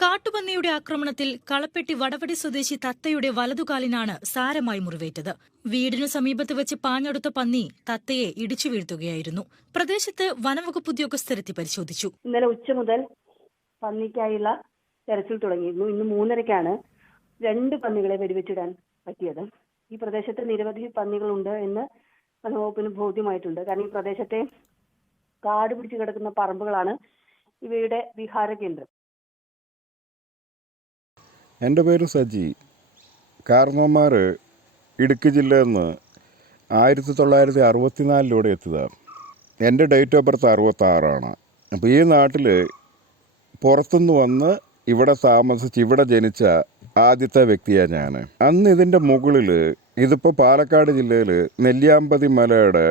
കാട്ടുപന്നിയുടെ ആക്രമണത്തിൽ കളപ്പെട്ടി വടവടി സ്വദേശി തത്തയുടെ വലതുകാലിനാണ് സാരമായി മുറിവേറ്റത്. വീടിനു സമീപത്ത് വെച്ച് പാഞ്ഞെടുത്ത പന്നി തത്തയെ ഇടിച്ചു വീഴ്ത്തുകയായിരുന്നു. പ്രദേശത്ത് വനംവകുപ്പ് ഉദ്യോഗസ്ഥരെത്തി പരിശോധിച്ചു. ഇന്നലെ ഉച്ച മുതൽ പന്നിക്കായുള്ള തെരച്ചിൽ തുടങ്ങിയിരുന്നു. ഇന്ന് 3:30-ക്കാണ് 2 പന്നികളെ വെടിവെച്ചിടാൻ പറ്റിയത്. ഈ പ്രദേശത്ത് നിരവധി പന്നികളുണ്ട് എന്ന് വനംവകുപ്പിന് ബോധ്യമായിട്ടുണ്ട്. കാരണം ഈ പ്രദേശത്തെ കാട് പിടിച്ചു കിടക്കുന്ന പറമ്പുകളാണ് ഇവയുടെ വിഹാര കേന്ദ്രം. എൻ്റെ പേര് സജി. കാരണവന്മാർ ഇടുക്കി ജില്ലയിൽ നിന്ന് 1964 എത്തിയതാണ്. എൻ്റെ ഡേറ്റ് ഓഫ് ബർത്ത് 66. അപ്പോൾ ഈ നാട്ടിൽ പുറത്തുനിന്ന് വന്ന് ഇവിടെ താമസിച്ച് ഇവിടെ ജനിച്ച ആദ്യത്തെ വ്യക്തിയാണ് ഞാൻ. അന്ന് ഇതിൻ്റെ മുകളിൽ, ഇതിപ്പോൾ പാലക്കാട് ജില്ലയിൽ നെല്ലിയാമ്പതി മലയുടെ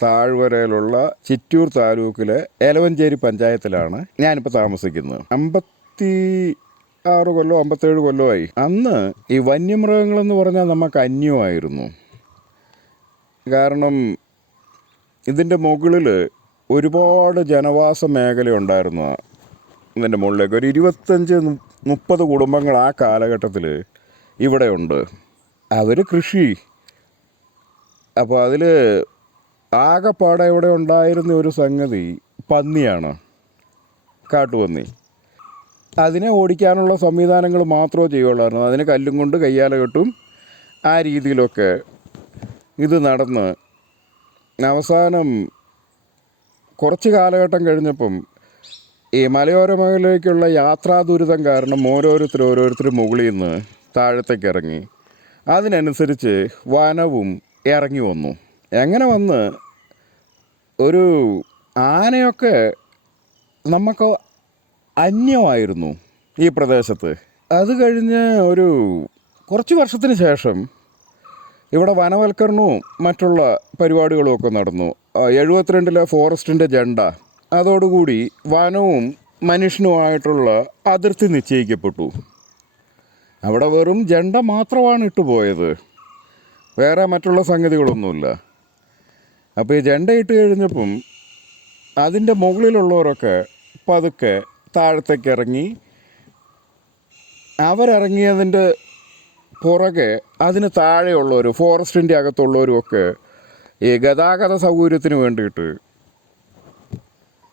താഴ്വരയിലുള്ള ചിറ്റൂർ താലൂക്കിലെ എലവഞ്ചേരി പഞ്ചായത്തിലാണ് ഞാനിപ്പോൾ താമസിക്കുന്നത്. 56 കൊല്ലം 57 കൊല്ലമായി. അന്ന് ഈ വന്യമൃഗങ്ങളെന്ന് പറഞ്ഞാൽ നമുക്ക് അന്യമായിരുന്നു. കാരണം ഇതിൻ്റെ മുകളിൽ ഒരുപാട് ജനവാസ മേഖല ഉണ്ടായിരുന്നു. ഇതിൻ്റെ മുകളിലേക്ക് ഒരു 25-30 കുടുംബങ്ങൾ ആ കാലഘട്ടത്തിൽ ഇവിടെയുണ്ട്. അവർ കൃഷി. അപ്പോൾ അതിൽ ആകെപ്പാടെ ഇവിടെ ഉണ്ടായിരുന്ന ഒരു സംഗതി പന്നിയാണ്, കാട്ടുപന്നി. അതിനെ ഓടിക്കാനുള്ള സംവിധാനങ്ങൾ മാത്രമേ ചെയ്യുള്ളായിരുന്നു. അതിന് കല്ലും കൊണ്ട് കയ്യാല കെട്ടും. ആ രീതിയിലൊക്കെ ഇത് നടന്ന് അവസാനം കുറച്ച് കാലഘട്ടം കഴിഞ്ഞപ്പം ഈ മലയോര മേഖലയിലേക്കുള്ള യാത്രാ ദുരിതം കാരണം ഓരോരുത്തർ മുകളിൽ നിന്ന് താഴത്തേക്ക് ഇറങ്ങി. അതിനനുസരിച്ച് വനവും ഇറങ്ങി വന്നു. എങ്ങനെ വന്ന് ഒരു ആനയൊക്കെ നമുക്ക് അന്യമായിരുന്നു ഈ പ്രദേശത്ത്. അത് കഴിഞ്ഞ് ഒരു കുറച്ച് വർഷത്തിന് ശേഷം ഇവിടെ വനവൽക്കരണവും മറ്റുള്ള പരിപാടികളുമൊക്കെ നടന്നു. 72-ലെ ഫോറസ്റ്റിൻ്റെ ജണ്ട, അതോടുകൂടി വനവും മനുഷ്യനുമായിട്ടുള്ള അതിർത്തി നിശ്ചയിക്കപ്പെട്ടു. അവിടെ വെറും ജണ്ട മാത്രമാണ് ഇട്ടുപോയത്, വേറെ മറ്റുള്ള സംഗതികളൊന്നുമില്ല. അപ്പോൾ ഈ ജണ്ട ഇട്ട് കഴിഞ്ഞപ്പം അതിൻ്റെ മുകളിലുള്ളവരൊക്കെ പതുക്കെ താഴത്തേക്ക് ഇറങ്ങി. അവരിറങ്ങിയതിൻ്റെ പുറകെ അതിന് താഴെയുള്ളവർ, ഫോറസ്റ്റിൻ്റെ അകത്തുള്ളവരുമൊക്കെ ഈ ഗതാഗത സൗകര്യത്തിന് വേണ്ടിയിട്ട്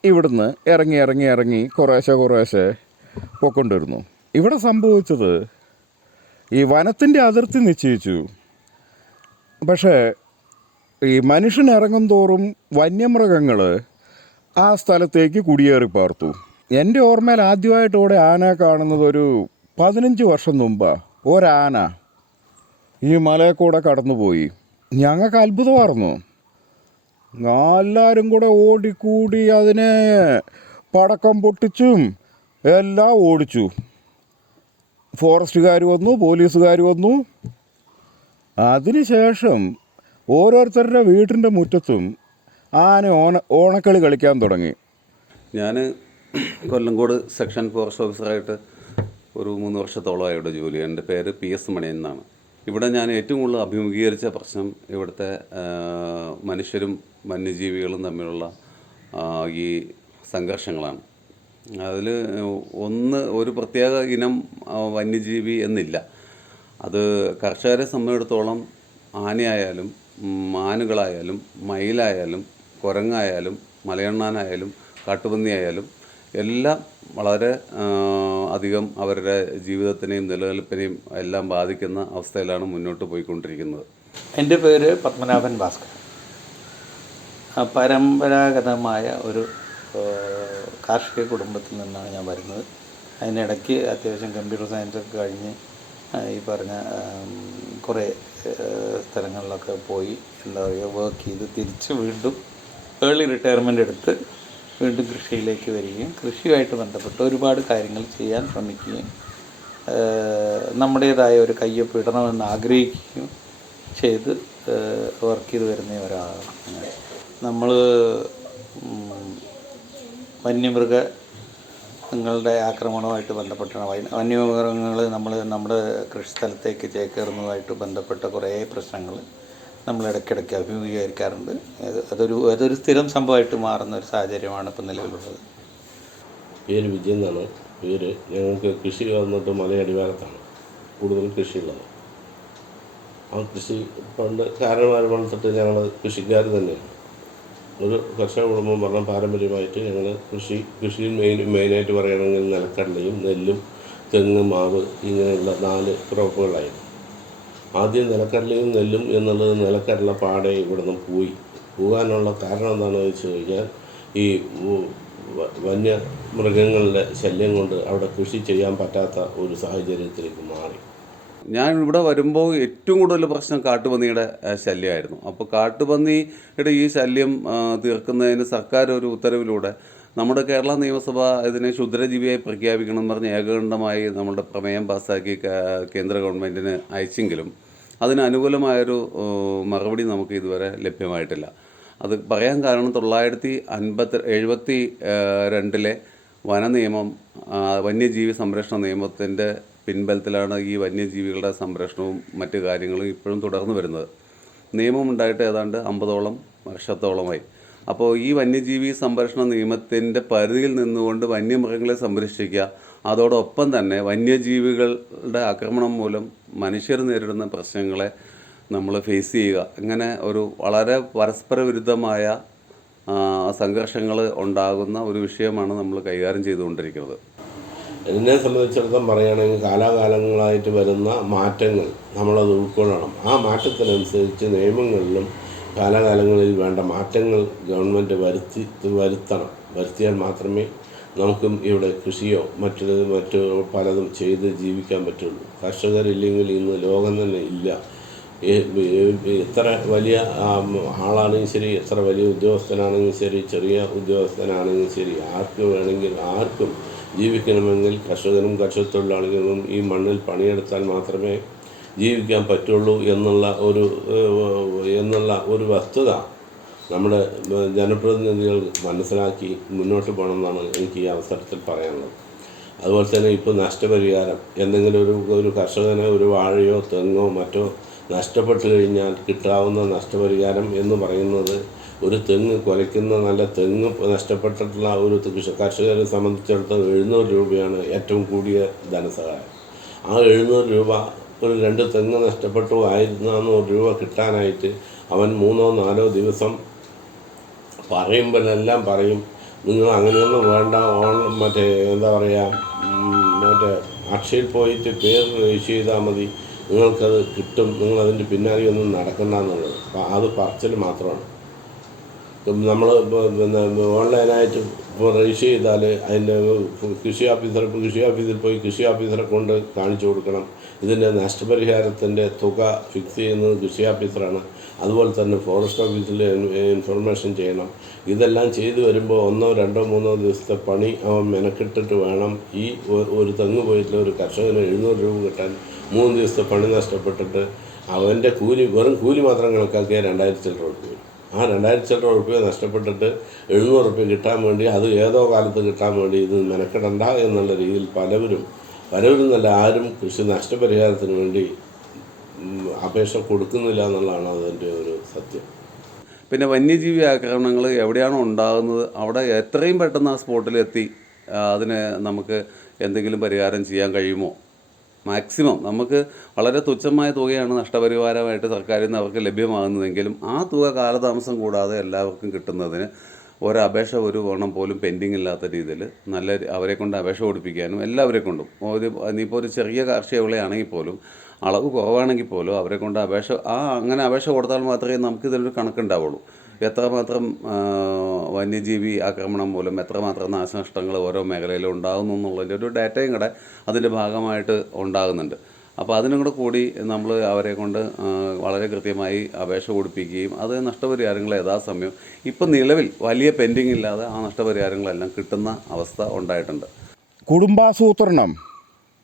ഇവിടുന്ന് ഇറങ്ങി കുറേശ്ശെ പൊക്കൊണ്ടിരുന്നു. ഇവിടെ സംഭവിച്ചത് ഈ വനത്തിൻ്റെ അതിർത്തി നിശ്ചയിച്ചു. പക്ഷേ ഈ മനുഷ്യൻ ഇറങ്ങും തോറും വന്യമൃഗങ്ങൾ ആ സ്ഥലത്തേക്ക് കുടിയേറി പാർത്തു. എൻ്റെ ഓർമ്മയിൽ ആദ്യമായിട്ട് ഇവിടെ ആന കാണുന്നത് ഒരു 15 വർഷം മുമ്പാണ്. ഒരാന ഈ മലയിൽ കൂടെ കടന്നുപോയി. ഞങ്ങൾക്ക് അത്ഭുതമായിരുന്നു. എല്ലാവരും കൂടെ ഓടിക്കൂടി അതിനെ പടക്കം പൊട്ടിച്ചും എല്ലാം ഓടിച്ചു. ഫോറസ്റ്റുകാർ വന്നു, പോലീസുകാർ വന്നു. അതിനുശേഷം ഓരോരുത്തരുടെ വീട്ടിൻ്റെ മുറ്റത്തും ആന ഓണക്കളി കളിക്കാൻ തുടങ്ങി. ഞാൻ കൊല്ലങ്കോട് സെക്ഷൻ ഫോറസ്റ്റ് ഓഫീസറായിട്ട് ഒരു 3 വർഷത്തോളമായി ഇവിടെ ജോലി. എൻ്റെ പേര് PS മണിയൻ എന്നാണ്. ഇവിടെ ഞാൻ ഏറ്റവും കൂടുതൽ അഭിമുഖീകരിച്ച പ്രശ്നം ഇവിടുത്തെ മനുഷ്യരും വന്യജീവികളും തമ്മിലുള്ള ഈ സംഘർഷങ്ങളാണ്. അതിൽ ഒരു പ്രത്യേക ഇനം വന്യജീവി എന്നില്ല. അത് കർഷകരെ സംബന്ധിച്ചിടത്തോളം ആനയായാലും മാനുകളായാലും മയിലായാലും കുരങ്ങായാലും മലയണ്ണാനായാലും കാട്ടുപന്നിയായാലും എല്ലാം വളരെ അധികം അവരുടെ ജീവിതത്തിനെയും നിലനിൽപ്പിനെയും എല്ലാം ബാധിക്കുന്ന അവസ്ഥയിലാണ് മുന്നോട്ട് പോയിക്കൊണ്ടിരിക്കുന്നത്. എൻ്റെ പേര് പത്മനാഭൻ ഭാസ്കർ. പരമ്പരാഗതമായ ഒരു കാർഷിക കുടുംബത്തിൽ നിന്നാണ് ഞാൻ വരുന്നത്. അതിനിടയ്ക്ക് അത്യാവശ്യം കമ്പ്യൂട്ടർ സയൻസൊക്കെ കഴിഞ്ഞ് ഈ പറഞ്ഞ കുറേ സ്ഥലങ്ങളിലൊക്കെ പോയി വർക്ക് ചെയ്ത് തിരിച്ച് വീണ്ടും ഏർലി റിട്ടയർമെൻ്റ് എടുത്ത് വീണ്ടും കൃഷിയിലേക്ക് വരികയും കൃഷിയുമായിട്ട് ബന്ധപ്പെട്ട് ഒരുപാട് കാര്യങ്ങൾ ചെയ്യാൻ ശ്രമിക്കുകയും നമ്മുടേതായ ഒരു കയ്യൊപ്പ് ഇടണമെന്ന് ആഗ്രഹിക്കുകയും ചെയ്ത് വർക്ക് ചെയ്ത് വരുന്ന ഒരാളാണ് ഞാൻ. നമ്മൾ വന്യമൃഗങ്ങളുടെ ആക്രമണവുമായിട്ട് ബന്ധപ്പെട്ടാണ് വന്യമൃഗങ്ങൾ നമ്മുടെ കൃഷിസ്ഥലത്തേക്ക് ചേക്കേറുന്നതുമായിട്ട് ബന്ധപ്പെട്ട കുറേ പ്രശ്നങ്ങൾ നമ്മൾ ഇടയ്ക്കിടയ്ക്ക് അഭിമുഖീകരിക്കാറുണ്ട്. അതൊരു സ്ഥിരം സംഭവമായിട്ട് മാറുന്ന ഒരു സാഹചര്യമാണ് ഇപ്പം നിലവിലുള്ളത്. പേര് വിജയൻ എന്നാണ്. ഞങ്ങൾക്ക് കൃഷി വന്നിട്ട് മലയടിവാരത്താണ് കൂടുതൽ കൃഷിയുള്ളത്. ആ കൃഷി പണ്ട് കാരണവന്മാർ വന്നിട്ട് ഞങ്ങൾ കൃഷിക്കാർ തന്നെയാണ്. ഒരു കർഷക കുടുംബം പറഞ്ഞാൽ പാരമ്പര്യമായിട്ട് ഞങ്ങൾ കൃഷിയിൽ മെയിനായിട്ട് പറയുകയാണെങ്കിൽ നിലക്കടലയും നെല്ലും തെങ്ങ് മാവ് ഇങ്ങനെയുള്ള 4 ക്രോപ്പുകളായിരുന്നു. ആദ്യം നിലക്കടലയും നെല്ലും എന്നുള്ളത് നിലക്കടല പാടെ ഇവിടുന്ന് പോകാനുള്ള കാരണം എന്താണെന്ന് വെച്ച് കഴിഞ്ഞാൽ ഈ വന്യമൃഗങ്ങളുടെ ശല്യം കൊണ്ട് അവിടെ കൃഷി ചെയ്യാൻ പറ്റാത്ത ഒരു സാഹചര്യത്തിലേക്ക് മാറി. ഞാൻ ഇവിടെ വരുമ്പോൾ ഏറ്റവും കൂടുതൽ പ്രശ്നം കാട്ടുപന്നിയുടെ ശല്യമായിരുന്നു. അപ്പോൾ കാട്ടുപന്നിയുടെ ഈ ശല്യം തീർക്കുന്നതിന് സർക്കാർ ഒരു ഉത്തരവിലൂടെ നമ്മുടെ കേരള നിയമസഭ ഇതിനെ ക്ഷുദ്രജീവിയായി പ്രഖ്യാപിക്കണം എന്ന് പറഞ്ഞ് ഏകകണ്ഠമായി നമ്മുടെ പ്രമേയം പാസ്സാക്കി കേന്ദ്ര ഗവൺമെൻറ്റിന് അയച്ചെങ്കിലും അതിന് അനുകൂലമായൊരു മറുപടി നമുക്ക് ഇതുവരെ ലഭ്യമായിട്ടില്ല. അത് പറയാൻ കാരണം 1972 വന നിയമം, വന്യജീവി സംരക്ഷണ നിയമത്തിൻ്റെ പിൻബലത്തിലാണ് ഈ വന്യജീവികളുടെ സംരക്ഷണവും മറ്റു കാര്യങ്ങളും ഇപ്പോഴും തുടർന്നു വരുന്നത്. നിയമം ഉണ്ടായിട്ട് ഏതാണ്ട് 50ഓളം വർഷത്തോളമായി. അപ്പോൾ ഈ വന്യജീവി സംരക്ഷണ നിയമത്തിൻ്റെ പരിധിയിൽ നിന്നുകൊണ്ട് വന്യമൃഗങ്ങളെ സംരക്ഷിക്കുക, അതോടൊപ്പം തന്നെ വന്യജീവികളുടെ ആക്രമണം മൂലം മനുഷ്യർ നേരിടുന്ന പ്രശ്നങ്ങളെ നമ്മൾ ഫേസ് ചെയ്യുക, ഇങ്ങനെ ഒരു വളരെ പരസ്പര വിരുദ്ധമായ സംഘർഷങ്ങൾ ഉണ്ടാകുന്ന ഒരു വിഷയമാണ് നമ്മൾ കൈകാര്യം ചെയ്തുകൊണ്ടിരിക്കുന്നത്. എന്നെ സംബന്ധിച്ചിടത്തോളം പറയുകയാണെങ്കിൽ കാലാകാലങ്ങളായിട്ട് വരുന്ന മാറ്റങ്ങൾ നമ്മളത് ഉൾക്കൊള്ളണം. ആ മാറ്റത്തിനനുസരിച്ച് നിയമങ്ങളിലും കാലാകാലങ്ങളിൽ വേണ്ട മാറ്റങ്ങൾ ഗവൺമെൻറ് വരുത്തിയാൽ മാത്രമേ നമുക്കും ഇവിടെ കൃഷിയോ മറ്റു പലതും ചെയ്ത് ജീവിക്കാൻ പറ്റുള്ളൂ. കർഷകരില്ലെങ്കിൽ ഇന്ന് ലോകം തന്നെ ഇല്ല. എത്ര വലിയ ആളാണെങ്കിലും ശരി, എത്ര വലിയ ഉദ്യോഗസ്ഥനാണെങ്കിലും ശരി, ചെറിയ ഉദ്യോഗസ്ഥനാണെങ്കിലും ശരി, ആർക്കും ജീവിക്കണമെങ്കിൽ കർഷകനും കർഷകത്തൊഴിലാളികളും ഈ മണ്ണിൽ പണിയെടുത്താൽ മാത്രമേ ജീവിക്കാൻ പറ്റുള്ളൂ എന്നുള്ള ഒരു വസ്തുത നമ്മുടെ ജനപ്രതിനിധികൾ മനസ്സിലാക്കി മുന്നോട്ട് പോകണമെന്നാണ് എനിക്ക് ഈ അവസരത്തിൽ പറയാനുള്ളത്. അതുപോലെ തന്നെ ഇപ്പോൾ നഷ്ടപരിഹാരം എന്തെങ്കിലും ഒരു കർഷകന് ഒരു വാഴയോ തെങ്ങോ മറ്റോ നഷ്ടപ്പെട്ടു കഴിഞ്ഞാൽ കിട്ടാവുന്ന നഷ്ടപരിഹാരം എന്ന് പറയുന്നത് ഒരു തെങ്ങ് കുലയ്ക്കുന്ന നല്ല തെങ്ങ് നഷ്ടപ്പെട്ടിട്ടുള്ള ഒരു കർഷകരെ സംബന്ധിച്ചിടത്തോളം 700 രൂപയാണ് ഏറ്റവും കൂടിയ ധനസഹായം. ആ 700 രൂപ ഒരു 2 തെങ്ങ് നഷ്ടപ്പെട്ടു 1400 രൂപ കിട്ടാനായിട്ട് അവൻ 3-4 ദിവസം പറയുമ്പോഴെല്ലാം പറയും, നിങ്ങൾ അങ്ങനെയൊന്നും വേണ്ട, മറ്റേ അക്ഷയിൽ പോയിട്ട് പേര് രജിസ്റ്റർ ചെയ്താൽ മതി, നിങ്ങൾക്കത് കിട്ടും, നിങ്ങളതിൻ്റെ പിന്നാലെ ഒന്നും നടക്കണ്ട എന്നുള്ളത്. അത് പറച്ചിൽ മാത്രമാണ്. നമ്മൾ ഓൺലൈനായിട്ട് ഇപ്പോൾ രജിസ്റ്റർ ചെയ്താൽ അതിൻ്റെ കൃഷി ഓഫീസിൽ പോയി കൃഷി ഓഫീസറെ കൊണ്ട് കാണിച്ചു കൊടുക്കണം. ഇതിൻ്റെ നഷ്ടപരിഹാരത്തിൻ്റെ തുക ഫിക്സ് ചെയ്യുന്നത് കൃഷി ഓഫീസറാണ്. അതുപോലെ തന്നെ ഫോറസ്റ്റ് ഓഫീസിൽ ഇൻഫർമേഷൻ ചെയ്യണം. ഇതെല്ലാം ചെയ്തു വരുമ്പോൾ 1, 2, 3 ദിവസത്തെ പണി അവൻ മെനക്കെട്ടിട്ട് വേണം ഈ ഒരു തെങ്ങ് പോയിട്ടുള്ള ഒരു കർഷകന് 700 രൂപ കിട്ടാൻ. 3 ദിവസത്തെ പണി നഷ്ടപ്പെട്ടിട്ട് അവൻ്റെ വെറും കൂലി മാത്രം കണക്കാക്കിയാൽ 2000 രൂപ വരും. ആ 2000 രൂപ നഷ്ടപ്പെട്ടിട്ട് 700 രൂപ കിട്ടാൻ വേണ്ടി, അത് ഏതോ കാലത്ത് കിട്ടാൻ വേണ്ടി ഇത് മെനക്കെടണ്ട എന്നുള്ള രീതിയിൽ പലവരും നല്ല ആരും കൃഷി നഷ്ടപരിഹാരത്തിന് വേണ്ടി അപേക്ഷ കൊടുക്കുന്നില്ല എന്നുള്ളതാണ് അതിൻ്റെ ഒരു സത്യം. പിന്നെ വന്യജീവി ആക്രമണങ്ങൾ എവിടെയാണോ ഉണ്ടാകുന്നത് അവിടെ എത്രയും പെട്ടെന്ന് ആ സ്പോട്ടിലെത്തി അതിന് നമുക്ക് എന്തെങ്കിലും പരിഹാരം ചെയ്യാൻ കഴിയുമോ? മാക്സിമം നമുക്ക് വളരെ തുച്ഛമായ തുകയാണ് നഷ്ടപരിഹാരമായിട്ട് സർക്കാരിൽ നിന്ന് അവർക്ക് ലഭ്യമാകുന്നതെങ്കിലും ആ തുക കാലതാമസം കൂടാതെ എല്ലാവർക്കും കിട്ടുന്നതിന് ഒരപേക്ഷ ഒരു ഓണം പോലും പെൻഡിങ് ഇല്ലാത്ത രീതിയിൽ അവരെ കൊണ്ട് അപേക്ഷ കൊടുപ്പിക്കാനും എല്ലാവരെ കൊണ്ടും ഇനിയിപ്പോൾ ഒരു ചെറിയ കാർഷിക വിളയാണെങ്കിൽ പോലും അളവ് കുറവാണെങ്കിൽ പോലും അവരെ കൊണ്ട് അങ്ങനെ അപേക്ഷ കൊടുത്താൽ മാത്രമേ നമുക്കിതിലൊരു കണക്കുണ്ടാവുള്ളൂ. എത്രമാത്രം വന്യജീവി ആക്രമണം മൂലം എത്രമാത്രം നാശനഷ്ടങ്ങൾ ഓരോ മേഖലയിലും ഉണ്ടാകുന്നു എന്നുള്ളതിൻ്റെ ഒരു ഡാറ്റയും കൂടെ അതിൻ്റെ ഭാഗമായിട്ട് ഉണ്ടാകുന്നുണ്ട്. അപ്പോൾ അതിനും കൂടി നമ്മൾ അവരെ കൊണ്ട് വളരെ കൃത്യമായി അപേക്ഷ കൊടുപ്പിക്കുകയും അത് നഷ്ടപരിഹാരങ്ങൾ യഥാസമയം ഇപ്പം നിലവിൽ വലിയ പെൻഡിങ് ഇല്ലാതെ ആ നഷ്ടപരിഹാരങ്ങളെല്ലാം കിട്ടുന്ന അവസ്ഥ ഉണ്ടായിട്ടുണ്ട്. കുടുംബാസൂത്രണം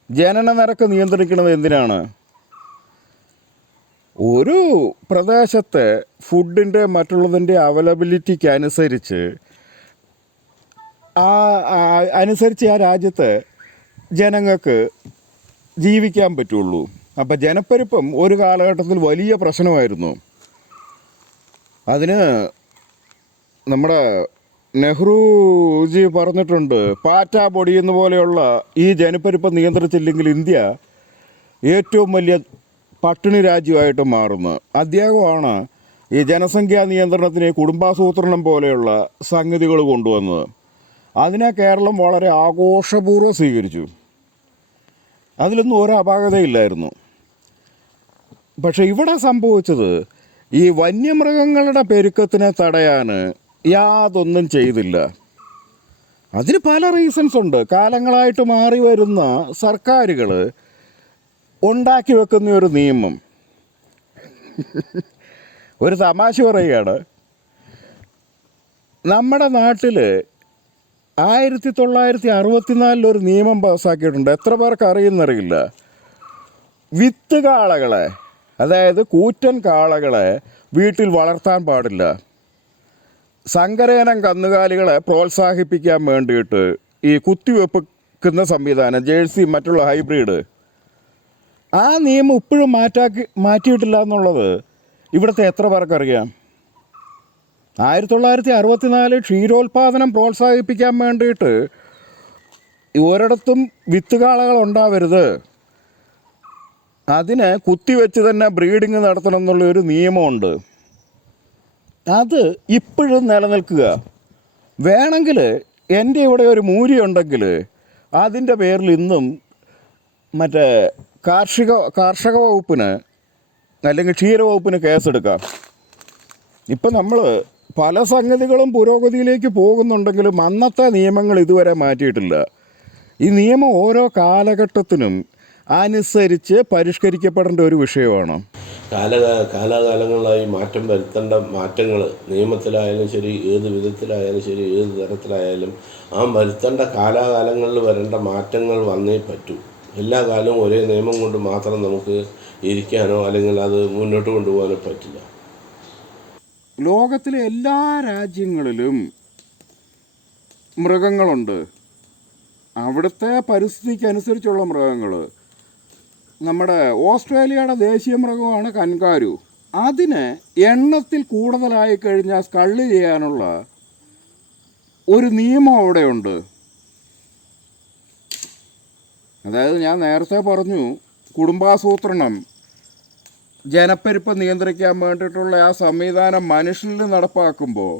ജനന നിരക്ക് നിയന്ത്രിക്കുന്നത് എന്തിനാണ്? ഒരു പ്രദേശത്തെ ഫുഡിൻ്റെ മറ്റുള്ളതിൻ്റെ അവൈലബിലിറ്റിക്ക് അനുസരിച്ച് ആ രാജ്യത്തെ ജനങ്ങൾക്ക് ജീവിക്കാൻ പറ്റുള്ളൂ. അപ്പം ജനപ്പെരുപ്പം ഒരു കാലഘട്ടത്തിൽ വലിയ പ്രശ്നമായിരുന്നു. അതിന് നമ്മുടെ നെഹ്റുജി പറഞ്ഞിട്ടുണ്ട്, പാറ്റ പൊടിയുന്ന പോലെയുള്ള ഈ ജനപ്പെരുപ്പം നിയന്ത്രിച്ചില്ലെങ്കിൽ ഇന്ത്യ ഏറ്റവും വലിയ പട്ടിണി രാജ്യമായിട്ട് മാറുന്നു. അദ്ദേഹമാണ് ഈ ജനസംഖ്യാ നിയന്ത്രണത്തിന് കുടുംബാസൂത്രണം പോലെയുള്ള സംഗതികൾ കൊണ്ടുവന്നത്. അതിനെ കേരളം വളരെ ആഘോഷപൂർവ്വം സ്വീകരിച്ചു. അതിലൊന്നും ഒരു അപാകതയില്ലായിരുന്നു. പക്ഷെ ഇവിടെ സംഭവിച്ചത് ഈ വന്യമൃഗങ്ങളുടെ പെരുക്കത്തിനെ തടയാൻ യാതൊന്നും ചെയ്തില്ല. അതിന് പല റീസൺസ് ഉണ്ട്. കാലങ്ങളായിട്ട് മാറി വരുന്ന സർക്കാരുകൾ ഉണ്ടാക്കി വെക്കുന്ന ഒരു നിയമം. ഒരു തമാശ പറയുകയാണ്, നമ്മുടെ നാട്ടിൽ 1964 ഒരു നിയമം പാസ്സാക്കിയിട്ടുണ്ട്. എത്ര പേർക്ക് അറിയുന്നറിയില്ല. വിത്ത് കാളകളെ, അതായത് കൂറ്റൻ കാളകളെ വീട്ടിൽ വളർത്താൻ പാടില്ല. സങ്കരയിനം കന്നുകാലികളെ പ്രോത്സാഹിപ്പിക്കാൻ വേണ്ടിയിട്ട് ഈ കുത്തിവെപ്പിക്കുന്ന സംവിധാനം, ജേഴ്സി, മറ്റുള്ള ഹൈബ്രിഡ്, ആ നിയമം ഇപ്പോഴും മാറ്റിയിട്ടില്ല എന്നുള്ളത് ഇവിടുത്തെ എത്ര പേർക്കറിയാം? 1964 ക്ഷീരോത്പാദനം പ്രോത്സാഹിപ്പിക്കാൻ വേണ്ടിയിട്ട് ഒരിടത്തും വിത്തുകാളകൾ ഉണ്ടാവരുത്, അതിന് കുത്തിവെച്ച് തന്നെ ബ്രീഡിങ് നടത്തണം എന്നുള്ളൊരു നിയമമുണ്ട്. അത് ഇപ്പോഴും നിലനിൽക്കുക. വേണമെങ്കിൽ എൻ്റെ ഇവിടെ ഒരു മൂരി ഉണ്ടെങ്കിൽ അതിൻ്റെ പേരിൽ ഇന്നും മറ്റേ കാർഷിക വകുപ്പിന് അല്ലെങ്കിൽ ക്ഷീരവകുപ്പിന് കേസെടുക്കാം. ഇപ്പം നമ്മൾ പല സംഗതികളും പുരോഗതിയിലേക്ക് പോകുന്നുണ്ടെങ്കിലും അന്നത്തെ നിയമങ്ങൾ ഇതുവരെ മാറ്റിയിട്ടില്ല. ഈ നിയമം ഓരോ കാലഘട്ടത്തിനും അനുസരിച്ച് പരിഷ്കരിക്കപ്പെടേണ്ട ഒരു വിഷയമാണ്. കാലാകാലങ്ങളായി മാറ്റം വരുത്തേണ്ട മാറ്റങ്ങൾ നിയമത്തിലായാലും ശരി, ഏത് വിധത്തിലായാലും ശരി, ഏത് തരത്തിലായാലും ആ വരുത്തേണ്ട കാലാകാലങ്ങളിൽ വരേണ്ട മാറ്റങ്ങൾ വന്നേ പറ്റൂ. എല്ലാ കാലവും ഒരേ നിയമം കൊണ്ട് മാത്രം നമുക്ക് ഇരിക്കാനോ അല്ലെങ്കിൽ അത് മുന്നോട്ട് കൊണ്ടുപോകാനോ പറ്റില്ല. ലോകത്തിലെ എല്ലാ രാജ്യങ്ങളിലും മൃഗങ്ങളുണ്ട്. അവിടുത്തെ പരിസ്ഥിതിക്ക് അനുസരിച്ചുള്ള മൃഗങ്ങൾ. നമ്മുടെ ഓസ്ട്രേലിയയുടെ ദേശീയ മൃഗമാണ് കൻകാരു. അതിന് എണ്ണത്തിൽ കൂടുതലായി കഴിഞ്ഞാൽ സ്കള്ള് ചെയ്യാനുള്ള ഒരു നിയമം അവിടെയുണ്ട്. അതായത് ഞാൻ നേരത്തെ പറഞ്ഞു, കുടുംബാസൂത്രണം, ജനപ്പെരുപ്പം നിയന്ത്രിക്കാൻ വേണ്ടിയിട്ടുള്ള ആ സംവിധാനം മനുഷ്യരിൽ നടപ്പാക്കുമ്പോൾ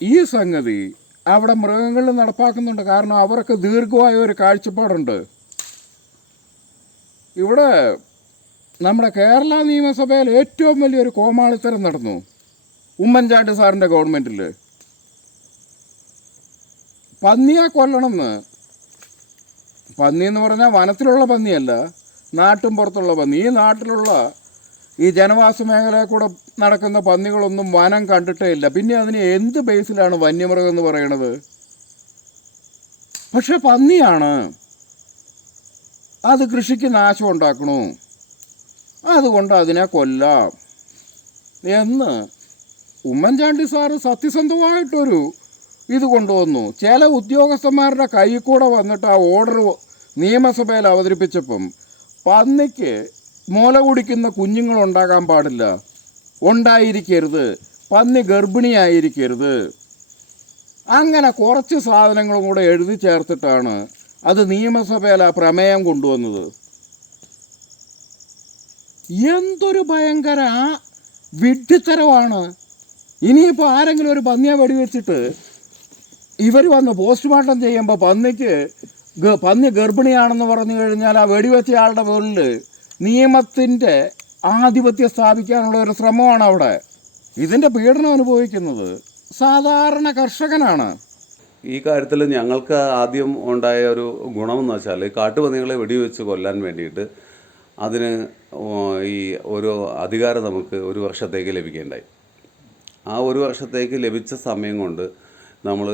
ഈ സംഗതി അവിടെ മൃഗങ്ങളിൽ നടപ്പാക്കുന്നുണ്ട്. കാരണം അവർക്ക് ദീർഘമായ ഒരു കാഴ്ചപ്പാടുണ്ട്. ഇവിടെ നമ്മുടെ കേരള നിയമസഭയിൽ ഏറ്റവും വലിയൊരു കോമാളിത്തരം നടന്നു ഉമ്മൻചാണ്ടി സാറിൻ്റെ ഗവൺമെൻറ്റിൽ. പന്നിയെ കൊല്ലണമെന്ന്, പന്നി എന്ന് പറഞ്ഞാൽ വനത്തിലുള്ള പന്നിയല്ല, നാട്ടും പുറത്തുള്ള പന്നി. ഈ നാട്ടിലുള്ള ഈ ജനവാസ മേഖലയിൽ കൂടെ നടക്കുന്ന പന്നികളൊന്നും വനം കണ്ടിട്ടേ ഇല്ല. പിന്നെ അതിന് എന്ത് ബേസിലാണ് വന്യമൃഗം എന്ന് പറയണത്? പക്ഷെ പന്നിയാണ്. അത് കൃഷിക്ക് നാശം ഉണ്ടാക്കണു, അതുകൊണ്ട് അതിനെ കൊല്ലാം എന്ന് ഉമ്മൻചാണ്ടി സാറ് സത്യസന്ധമായിട്ടൊരു ഇത് കൊണ്ടുവന്നു. ചില ഉദ്യോഗസ്ഥന്മാരുടെ കയ്യിൽ കൂടെ വന്നിട്ട് ആ ഓർഡർ നിയമസഭയിൽ അവതരിപ്പിച്ചപ്പം പന്നിക്ക് മുല കുടിക്കുന്ന കുഞ്ഞുങ്ങളുണ്ടാകാൻ പാടില്ല, ഉണ്ടായിരിക്കരുത്, പന്നി ഗർഭിണിയായിരിക്കരുത്, അങ്ങനെ കുറച്ച് സാധനങ്ങളും കൂടെ എഴുതി ചേർത്തിട്ടാണ് അത് നിയമസഭയിൽ ആ പ്രമേയം കൊണ്ടുവന്നത്. എന്തൊരു ഭയങ്കര വിഡ്ഢിത്തരമാണ്. ഇനിയിപ്പോൾ ആരെങ്കിലും ഒരു പന്നിയെ വെടിവെച്ചിട്ട് ഇവർ വന്ന് പോസ്റ്റ്മോർട്ടം ചെയ്യുമ്പോൾ പന്നി ഗർഭിണിയാണെന്ന് പറഞ്ഞു കഴിഞ്ഞാൽ ആ വെടിവെച്ചയാളുടെ പേരിൽ നിയമത്തിൻ്റെ ആധിപത്യം സ്ഥാപിക്കാനുള്ള ഒരു ശ്രമമാണ് അവിടെ. ഇതിൻ്റെ പീഡനം അനുഭവിക്കുന്നത് സാധാരണ കർഷകനാണ്. ഈ കാര്യത്തിൽ ഞങ്ങൾക്ക് ആദ്യം ഉണ്ടായ ഒരു ഗുണമെന്ന് വെച്ചാൽ കാട്ടുപന്നികളെ വെടിവെച്ച് കൊല്ലാൻ വേണ്ടിയിട്ട് അതിന് ഈ ഒരു അധികാരം നമുക്ക് 1 വർഷത്തേക്ക് ലഭിക്കുകയുണ്ടായി. ആ 1 വർഷത്തേക്ക് ലഭിച്ച സമയം കൊണ്ട് നമ്മൾ,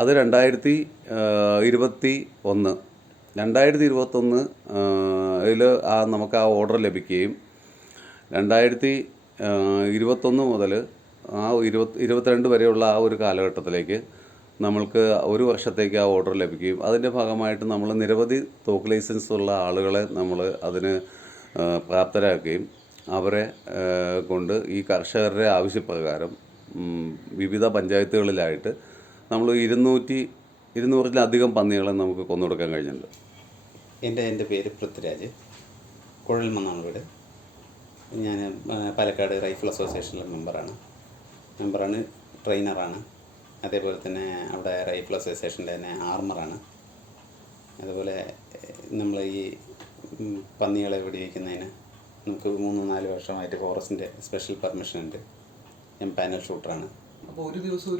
അത് 2021 നമുക്ക് ആ ഓർഡർ ലഭിക്കുകയും 2021 മുതൽ ആ 22 വരെയുള്ള ആ ഒരു കാലഘട്ടത്തിലേക്ക് നമ്മൾക്ക് 1 വർഷത്തേക്ക് ആ ഓർഡർ ലഭിക്കുകയും അതിൻ്റെ ഭാഗമായിട്ട് നമ്മൾ നിരവധി തോക്ക് ലൈസൻസ് ഉള്ള ആളുകളെ നമ്മൾ അതിന് പ്രാപ്തരാക്കുകയും അവരെ കൊണ്ട് ഈ കർഷകരുടെ ആവശ്യപ്രകാരം വിവിധ പഞ്ചായത്തുകളിലായിട്ട് നമ്മൾ 200-200-ലധികം പന്നികളെ നമുക്ക് കൊന്നൊടുക്കാൻ കഴിഞ്ഞിട്ടുണ്ട്. എൻ്റെ പേര് പൃഥ്വിരാജ്, കുഴൽമന്നാണ് വീട്. ഞാൻ പാലക്കാട് റൈഫിൾ അസോസിയേഷനിലെ മെമ്പറാണ്, ട്രെയിനറാണ്. അതേപോലെ തന്നെ അവിടെ റൈഫിൾ അസോസിയേഷൻ്റെ തന്നെ ആർമറാണ്. അതുപോലെ നമ്മൾ ഈ പന്നികളെ വെടിവെക്കുന്നതിന് നമുക്ക് 3-4 വർഷമായിട്ട് ഫോറസ്റ്റിൻ്റെ സ്പെഷ്യൽ പെർമിഷൻ ഉണ്ട്. ഞാൻ പാനൽ ഷൂട്ടറാണ്. അപ്പോൾ ഒരു ദിവസം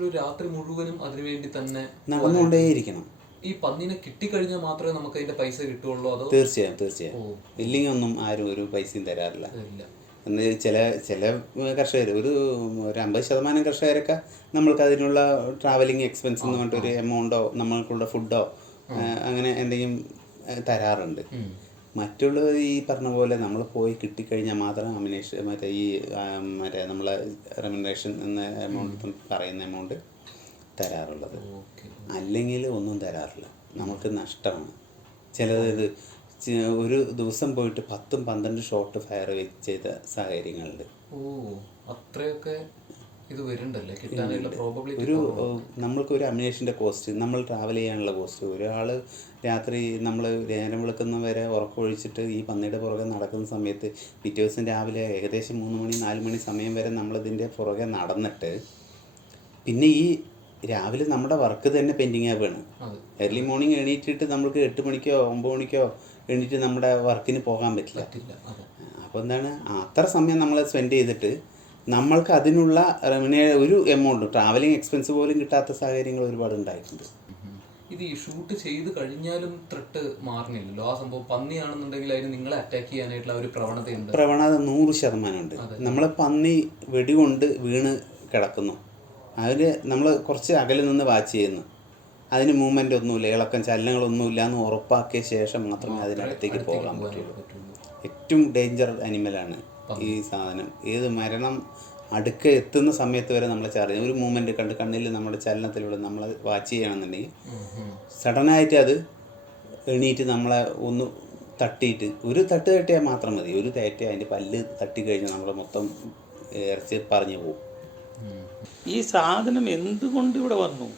ഒരു രാത്രി മുഴുവനും അതിനുവേണ്ടി തന്നെ നടന്നുകൊണ്ടേയിരിക്കണം. ഈ പന്നീനെ കിട്ടിക്കഴിഞ്ഞാൽ മാത്രമേ നമുക്ക് അതിന്റെ പൈസ കിട്ടുള്ളൂ? അതോ? തീർച്ചയായും ഇല്ലെങ്കിൽ ഒന്നും ആരും ഒരു പൈസയും തരാറില്ല. എന്ന് ചില കർഷകർ ഒരു 50% കർഷകരൊക്കെ നമ്മൾക്ക് അതിനുള്ള ട്രാവലിംഗ് എക്സ്പെൻസ് എന്ന് പറഞ്ഞിട്ടൊരു എമൗണ്ടോ നമ്മൾക്കുള്ള ഫുഡോ അങ്ങനെ എന്തെങ്കിലും തരാറുണ്ട്. മറ്റുള്ളത് ഈ പറഞ്ഞ പോലെ നമ്മൾ പോയി കിട്ടിക്കഴിഞ്ഞാൽ മാത്രം മറ്റേ നമ്മളെ റെമ്യൂണറേഷൻ എന്ന എമൗണ്ട് പറയുന്ന എമൗണ്ട് തരാറുള്ളത്. അല്ലെങ്കിൽ ഒന്നും തരാറില്ല. നമുക്ക് നഷ്ടമാണ്. ചിലത് ഒരു ദിവസം പോയിട്ട് 10-12 ഷോട്ട് ഫയർ ചെയ്ത സാഹചര്യങ്ങളുണ്ട്. അത്രയൊക്കെ ഇത് വരുന്നുണ്ടല്ലേ കിട്ടാനുള്ള പ്രോബബിലിറ്റി? നമ്മൾക്കൊരു അമ്യൂണേഷൻ്റെ കോസ്റ്റ്, നമ്മൾ ട്രാവൽ ചെയ്യാനുള്ള കോസ്റ്റ്, ഒരാൾ രാത്രി നമ്മൾ നേരം വിളിക്കുന്നവരെ ഉറക്കമൊഴിച്ചിട്ട് ഈ പന്നിയുടെ പുറകെ നടക്കുന്ന സമയത്ത് പിറ്റേ ദിവസം രാവിലെ ഏകദേശം 3-4 മണി സമയം വരെ നമ്മളിതിൻ്റെ പുറകെ നടന്നിട്ട് പിന്നെ ഈ രാവിലെ നമ്മുടെ വർക്ക് തന്നെ പെൻഡിങ് ആവുകയാണ്. ഏർലി മോർണിംഗ് എണീറ്റിട്ട് നമുക്ക് 8 മണിക്കോ 9 മണിക്കോ എണീറ്റ് നമ്മുടെ വർക്കിന് പോകാൻ പറ്റില്ല. അപ്പോൾ എന്താണ് അത്ര സമയം നമ്മൾ സ്പെൻഡ് ചെയ്തിട്ട് നമ്മൾക്ക് അതിനുള്ള ഒരു എമൗണ്ട് ട്രാവലിംഗ് എക്സ്പെൻസ് പോലും കിട്ടാത്ത സാഹചര്യങ്ങൾ ഒരുപാട് ഉണ്ടായിട്ടുണ്ട്. ഇത് ഈ ഷൂട്ട് ചെയ്ത് കഴിഞ്ഞാലും ത്രെട്ട് മാറുന്നില്ലല്ലോ. ആ സംഭവം പന്നിയാണെന്നുണ്ടെങ്കിൽ അതിന് നിങ്ങളെ അറ്റാക്ക് ചെയ്യാനായിട്ടുള്ള ഒരു പ്രവണത 100% ഉണ്ട്. നമ്മളെ പന്നി വെടികൊണ്ട് വീണ് കിടക്കുന്നു, അതിൽ നമ്മൾ കുറച്ച് അകലിൽ നിന്ന് വാച്ച് ചെയ്യുന്നു, അതിന് മൂവ്മെൻ്റ് ഒന്നുമില്ല, ഇളക്കം ചലനങ്ങളൊന്നുമില്ല എന്ന് ഉറപ്പാക്കിയ ശേഷം മാത്രമേ അതിനടുത്തേക്ക് പോകാൻ പറ്റുള്ളൂ. ഏറ്റവും ഡേഞ്ചർ അനിമലാണ് ഈ സാധനം. ഏത് മരണം അടുക്ക എത്തുന്ന സമയത്ത് വരെ നമ്മളെ ചാർജ് ഒരു മൂവ്മെൻറ്റ് കണ്ണിൽ നമ്മുടെ ചലനത്തിലൂടെ നമ്മൾ വാച്ച് ചെയ്യണമെന്നുണ്ടെങ്കിൽ സഡനായിട്ട് അത് എണീറ്റ് നമ്മളെ ഒന്ന് തട്ടിയിട്ട് ഒരു തട്ട് തട്ടിയാൽ മാത്രം മതി. ഒരു തേറ്റ അതിൻ്റെ പല്ല് തട്ടി കഴിഞ്ഞാൽ നമ്മൾ മൊത്തം ഇറച്ചി പറഞ്ഞു പോകും. ഈ സാധനം എന്തുകൊണ്ട് ഇവിടെ വന്നു?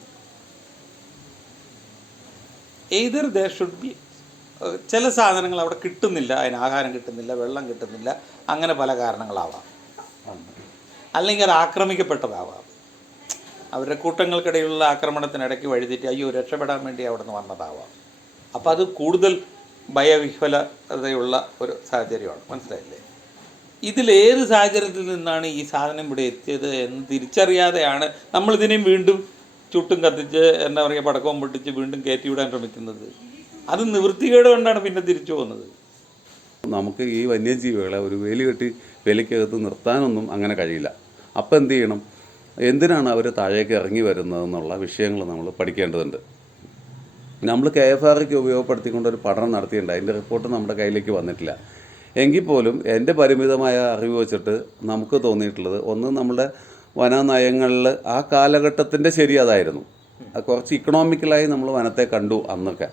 എയ്തർ ദർ ഷുഡ് ബി ചില സാധനങ്ങൾ അവിടെ കിട്ടുന്നില്ല, അതിന് ആഹാരം കിട്ടുന്നില്ല, വെള്ളം കിട്ടുന്നില്ല, അങ്ങനെ പല കാരണങ്ങളാവാം. അല്ലെങ്കിൽ അത് ആക്രമിക്കപ്പെട്ടതാവാം, അവരുടെ കൂട്ടങ്ങൾക്കിടയിലുള്ള ആക്രമണത്തിനിടയ്ക്ക് വഴിതെറ്റി അയ്യോ രക്ഷപ്പെടാൻ വേണ്ടി അവിടെ നിന്ന് വന്നതാവാം. അപ്പോൾ അത് കൂടുതൽ ഭയവിഹ്വലതയുള്ള ഒരു സാഹചര്യമാണ്. മനസ്സിലായില്ലേ? ഇതിലേത് സാഹചര്യത്തിൽ നിന്നാണ് ഈ സാധനം ഇവിടെ എത്തിയത് എന്ന് തിരിച്ചറിയാതെയാണ് നമ്മളിതിനെയും വീണ്ടും ചുട്ടും കത്തിച്ച് എന്താ പറയുക പടക്കവും പൊട്ടിച്ച് വീണ്ടും കയറ്റി വിടാൻ ശ്രമിക്കുന്നത്. അത് നിവൃത്തികേട് കൊണ്ടാണ് പിന്നെ തിരിച്ചു പോകുന്നത്. നമുക്ക് ഈ വന്യജീവികളെ ഒരു വേലി കെട്ടി വേലിക്കകത്ത് നിർത്താനൊന്നും അങ്ങനെ കഴിയില്ല. അപ്പം എന്ത് ചെയ്യണം, എന്തിനാണ് അവർ താഴേക്ക് ഇറങ്ങി വരുന്നതെന്നുള്ള വിഷയങ്ങൾ നമ്മൾ പഠിക്കേണ്ടതുണ്ട്. നമ്മൾ KFRക്ക് ഉപയോഗപ്പെടുത്തിക്കൊണ്ടൊരു പഠനം നടത്തിയിട്ടുണ്ട്. അതിൻ്റെ റിപ്പോർട്ട് നമ്മുടെ കയ്യിലേക്ക് വന്നിട്ടില്ല. എങ്കിൽ പോലും എൻ്റെ പരിമിതമായ അറിവ് വെച്ചിട്ട് നമുക്ക് തോന്നിയിട്ടുള്ളത്, ഒന്ന് നമ്മുടെ വനനയങ്ങളിൽ ആ കാലഘട്ടത്തിൻ്റെ ശരി അതായിരുന്നു. കുറച്ച് ഇക്കണോമിക്കലായി നമ്മൾ വനത്തെ കണ്ടു അന്നൊക്കെ.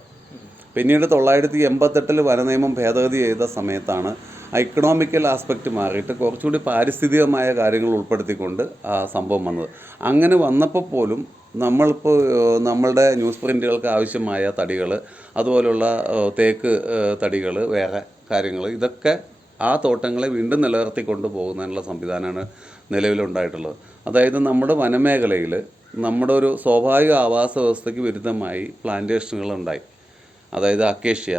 പിന്നീട് 1988 വനനിയമം ഭേദഗതി ചെയ്ത സമയത്താണ് ആ ഇക്കണോമിക്കൽ ആസ്പെക്റ്റ് മാറിയിട്ട് കുറച്ചുകൂടി പാരിസ്ഥിതികമായ കാര്യങ്ങൾ ഉൾപ്പെടുത്തിക്കൊണ്ട് ആ സംഭവം വന്നത്. അങ്ങനെ വന്നപ്പോൾ പോലും നമ്മളിപ്പോൾ നമ്മളുടെ ന്യൂസ് പ്രിൻ്റുകൾക്ക് ആവശ്യമായ തടികൾ, അതുപോലുള്ള തേക്ക് തടികൾ, വേറെ കാര്യങ്ങൾ, ഇതൊക്കെ ആ തോട്ടങ്ങളെ വീണ്ടും നിലനിർത്തിക്കൊണ്ട് പോകുന്നതിനുള്ള സംവിധാനമാണ് നിലവിലുണ്ടായിട്ടുള്ളത്. അതായത് നമ്മുടെ വനമേഖലയിൽ നമ്മുടെ ഒരു സ്വാഭാവിക ആവാസ വ്യവസ്ഥയ്ക്ക് വിരുദ്ധമായി പ്ലാന്റേഷനുകളുണ്ടായി. അതായത് അക്കേഷ്യ,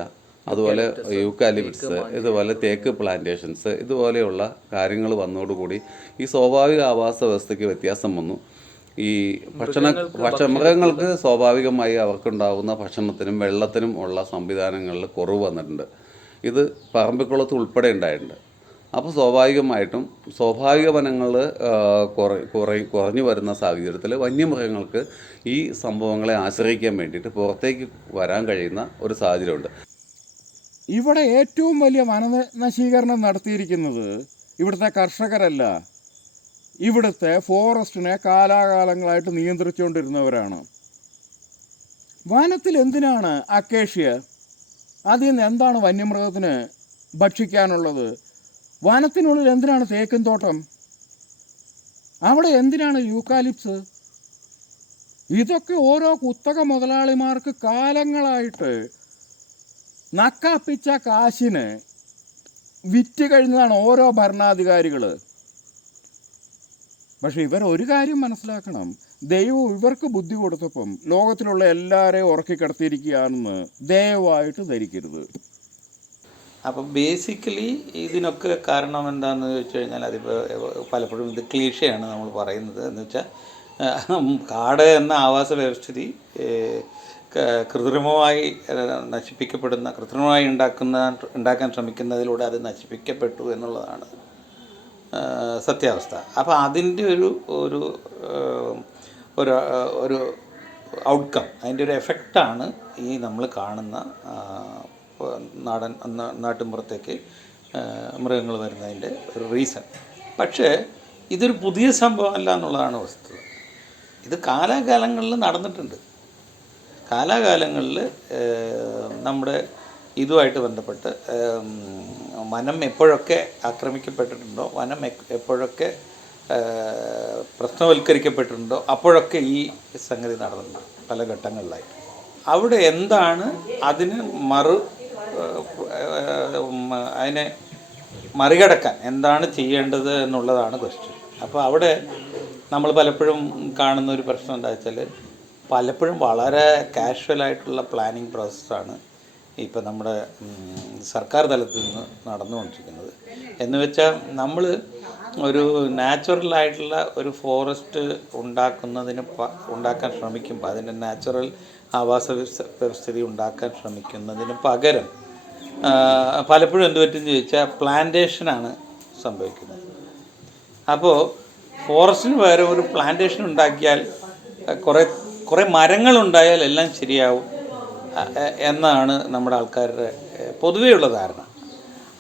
അതുപോലെ യൂക്കാലിപ്റ്റസ്, ഇതുപോലെ തേക്ക് പ്ലാന്റേഷൻസ്, ഇതുപോലെയുള്ള കാര്യങ്ങൾ വന്നതോടുകൂടി ഈ സ്വാഭാവിക ആവാസ വ്യവസ്ഥയ്ക്ക് വ്യത്യാസം വന്നു. ഈ മൃഗങ്ങൾക്ക് സ്വാഭാവികമായി അവർക്കുണ്ടാകുന്ന ഭക്ഷണത്തിനും വെള്ളത്തിനും ഉള്ള സംവിധാനങ്ങളിൽ കുറവ് വന്നിട്ടുണ്ട്. ഇത് പറമ്പിക്കുളത്ത് ഉൾപ്പെടെ ഉണ്ടായിട്ടുണ്ട്. അപ്പോൾ സ്വാഭാവികമായിട്ടും സ്വാഭാവിക വനങ്ങൾ കുറഞ്ഞു വരുന്ന സാഹചര്യത്തിൽ വന്യമൃഗങ്ങൾക്ക് ഈ സംഭവങ്ങളെ ആശ്രയിക്കാൻ വേണ്ടിയിട്ട് പുറത്തേക്ക് വരാൻ കഴിയുന്ന ഒരു സാഹചര്യമുണ്ട്. ഇവിടെ ഏറ്റവും വലിയ വനനശീകരണം നടത്തിയിരിക്കുന്നത് ഇവിടുത്തെ കർഷകരല്ല, ഇവിടുത്തെ ഫോറസ്റ്റിനെ കാലാകാലങ്ങളായിട്ട് നിയന്ത്രിച്ചുകൊണ്ടിരുന്നവരാണ്. വനത്തിൽ എന്തിനാണ് അക്കേഷ്യ? അതിൽ നിന്ന് എന്താണ് വന്യമൃഗത്തിന് ഭക്ഷിക്കാനുള്ളത്? വനത്തിനുള്ളിൽ എന്തിനാണ് തേക്കും തോട്ടം? അവിടെ എന്തിനാണ് യൂക്കാലിപ്സ്? ഇതൊക്കെ ഓരോ കുത്തക മുതലാളിമാർക്ക് കാലങ്ങളായിട്ട് നക്കാപ്പിച്ച കാശിന് വിറ്റ് കഴിഞ്ഞതാണ് ഓരോ ഭരണാധികാരികൾ. പക്ഷെ ഇവർ ഒരു കാര്യം മനസ്സിലാക്കണം, ദൈവം ഇവർക്ക് ബുദ്ധി കൊടുത്തപ്പം ലോകത്തിലുള്ള എല്ലാവരെയും ഉറക്കിക്കിടത്തിയിരിക്കുകയാണെന്ന് ദയവായിട്ട് ധരിക്കരുത്. അപ്പം ബേസിക്കലി ഇതിനൊക്കെ കാരണം എന്താണെന്ന് ചോദിച്ചു കഴിഞ്ഞാൽ അതിപ്പോൾ പലപ്പോഴും ഇത് ക്ലീഷയാണ് നമ്മൾ പറയുന്നത്. എന്ന് വെച്ചാൽ കാട് എന്ന ആവാസ വ്യവസ്ഥിതി കൃത്രിമമായി കൃത്രിമമായി ഉണ്ടാക്കാൻ ശ്രമിക്കുന്നതിലൂടെ അത് നശിപ്പിക്കപ്പെട്ടു എന്നുള്ളതാണ് സത്യാവസ്ഥ. അപ്പോൾ അതിൻ്റെ ഒരു ഔട്ട്കം, അതിൻ്റെ ഒരു എഫക്റ്റാണ് ഈ നമ്മൾ കാണുന്ന നാട്ടിൻപുറത്തേക്ക് മൃഗങ്ങൾ വരുന്നതിൻ്റെ ഒരു റീസൺ. പക്ഷേ ഇതൊരു പുതിയ സംഭവമല്ല എന്നുള്ളതാണ് വസ്തുത. ഇത് കാലാകാലങ്ങളിൽ നടന്നിട്ടുണ്ട്. കാലാകാലങ്ങളിൽ നമ്മുടെ ഇതുമായിട്ട് ബന്ധപ്പെട്ട് വനം എപ്പോഴൊക്കെ ആക്രമിക്കപ്പെട്ടിട്ടുണ്ടോ, വനം എപ്പോഴൊക്കെ പ്രശ്നവൽക്കരിക്കപ്പെട്ടിട്ടുണ്ടോ അപ്പോഴൊക്കെ ഈ സംഗതി നടന്നിട്ടുണ്ട് പല ഘട്ടങ്ങളിലായിട്ട്. അവിടെ എന്താണ് അതിനെ മറികടക്കാൻ എന്താണ് ചെയ്യേണ്ടത് എന്നുള്ളതാണ് ക്വസ്റ്റ്യൻ. അപ്പോൾ അവിടെ നമ്മൾ പലപ്പോഴും കാണുന്ന ഒരു പ്രശ്നം എന്താ വെച്ചാൽ, പലപ്പോഴും വളരെ കാഷ്വലായിട്ടുള്ള പ്ലാനിങ് പ്രോസസ്സാണ് ഇപ്പോൾ നമ്മുടെ സർക്കാർ തലത്തിൽ നിന്ന് നടന്നുകൊണ്ടിരിക്കുന്നത്. എന്ന് വെച്ചാൽ നമ്മൾ ഒരു നാച്ചുറലായിട്ടുള്ള ഒരു ഫോറസ്റ്റ് ഉണ്ടാക്കാൻ ശ്രമിക്കുമ്പോൾ, അതിൻ്റെ നാച്ചുറൽ ആവാസ വ്യവസ്ഥിതി ഉണ്ടാക്കാൻ ശ്രമിക്കുന്നതിന് പകരം പലപ്പോഴും എന്ത് പറ്റുമെന്ന് ചോദിച്ചാൽ പ്ലാന്റേഷനാണ് സംഭവിക്കുന്നത്. അപ്പോൾ ഫോറസ്റ്റിന് പകരം ഒരു പ്ലാന്റേഷൻ ഉണ്ടാക്കിയാൽ കുറേ മരങ്ങളുണ്ടായാൽ എല്ലാം ശരിയാവും എന്നാണ് നമ്മുടെ ആൾക്കാരുടെ പൊതുവെയുള്ള ധാരണ.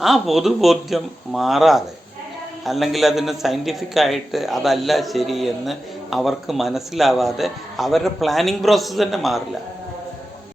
ആ പൊതുബോധ്യം മാറാതെ, അല്ലെങ്കിൽ അതിന് സയൻറ്റിഫിക്കായിട്ട് അതല്ല ശരി എന്ന് അവർക്ക് മനസ്സിലാവാതെ അവരുടെ പ്ലാനിങ് പ്രോസസ്സ് തന്നെ മാറില്ല.